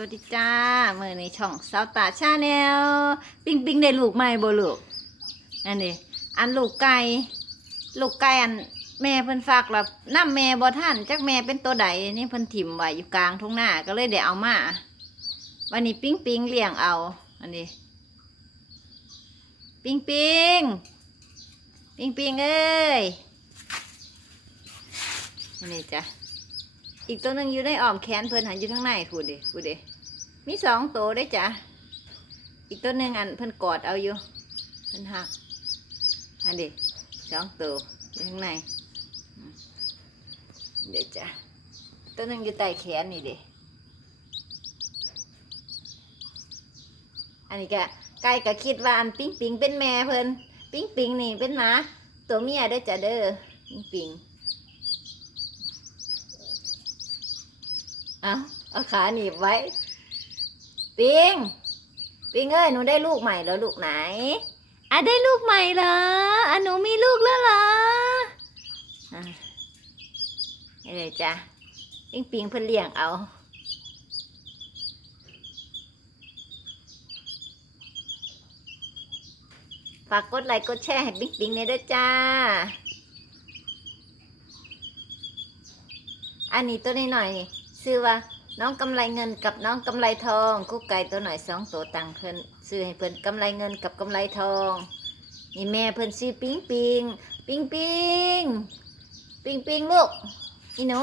วัสดีจ้าเมื่อในช่องสาวตาชาแนลปิงปิงได้ลูกใหม่บ่ลูกอันนี้อันลูกไก่ลูกไก่อันแม่เพิ่นฝากแล้วน้ำแม่บ่ท่านจักแม่เป็นตัวใดนี่เพิ่นถิ่มไว้อยู่กลางทุ่งนาก็เลยได้เอามาวันนี้ปิงปิงเลี้ยงเอา อันนี้ ปิงปิงปิงปิงเอ้ยอันนี้จ้ะ อีกตัวหนึ่งอยู่ในอ้อมแขนเพิ่นหันอยู่ข้างในพูดดิพูดดิมีสองตัวได้จ้ะอีกตัวหนึ่งอันเพิ่นกอดเอาอยู่เพิ่นหักอันดิสองตัวอยู่ข้างในเดี๋ยวจ้ะตัวหนึ่งอยู่ใต้แขนนี่ดิอันนี้ก็ไก่ก็คิดว่าอันปิ้งปิงเป็นแม่เพิ่นปิ้งปิงนี่เป็นหมาตัวเมียได้จ้ะเด้อปิงปิง เอาเอาขาหนีบไว้ ปิง ปิงเอ้ยหนูได้ลูกใหม่แล้วลูกไหนอะได้ลูกใหม่เหรออะหนูมีลูกแล้วเหรออะนี่เลยจ้ะปิงปิงเพิ่นเลี้ยงเอาฝากกดไลค์กดแชร์ให้ปิงปิงเนี่ยด้วยจ้า อันนี้ตัวนี้หน่อยนี่ ซื้อว่า น้องกำไรเงินกับน้องกำไรทองกุ๊กไก่ตัวหน่อยสองตัวตังเพิ่นซื้อให้เพิ่นกำไรเงินกับกำไรทองนี่แม่เพิ่นซื้อปิงปิงปิงปิงปิงปิงลูกอีหนู